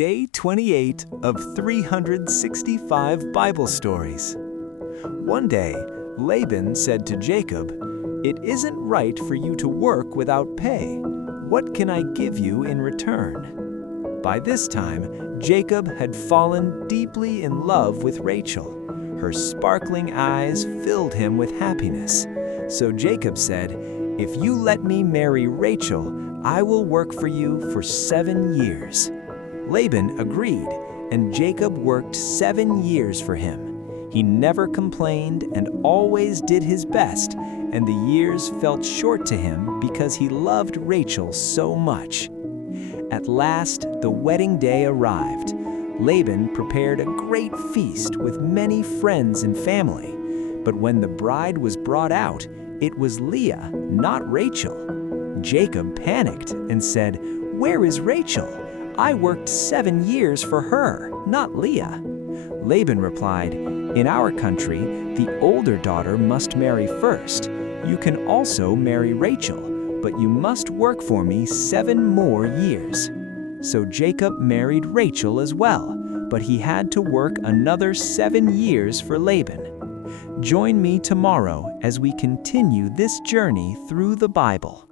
Day 28 of 365 Bible Stories. One day, Laban said to Jacob, "It isn't right for you to work without pay. What can I give you in return?" By this time, Jacob had fallen deeply in love with Rachel. Her sparkling eyes filled him with happiness. So Jacob said, "If you let me marry Rachel, I will work for you for 7 years." Laban agreed, and Jacob worked 7 years for him. He never complained and always did his best, and the years felt short to him because he loved Rachel so much. At last, the wedding day arrived. Laban prepared a great feast with many friends and family. But when the bride was brought out, it was Leah, not Rachel. Jacob panicked and said, "Where is Rachel? I worked 7 years for her, not Leah." Laban replied, "In our country, the older daughter must marry first. You can also marry Rachel, but you must work for me 7 more years." So Jacob married Rachel as well, but he had to work another 7 years for Laban. Join me tomorrow as we continue this journey through the Bible.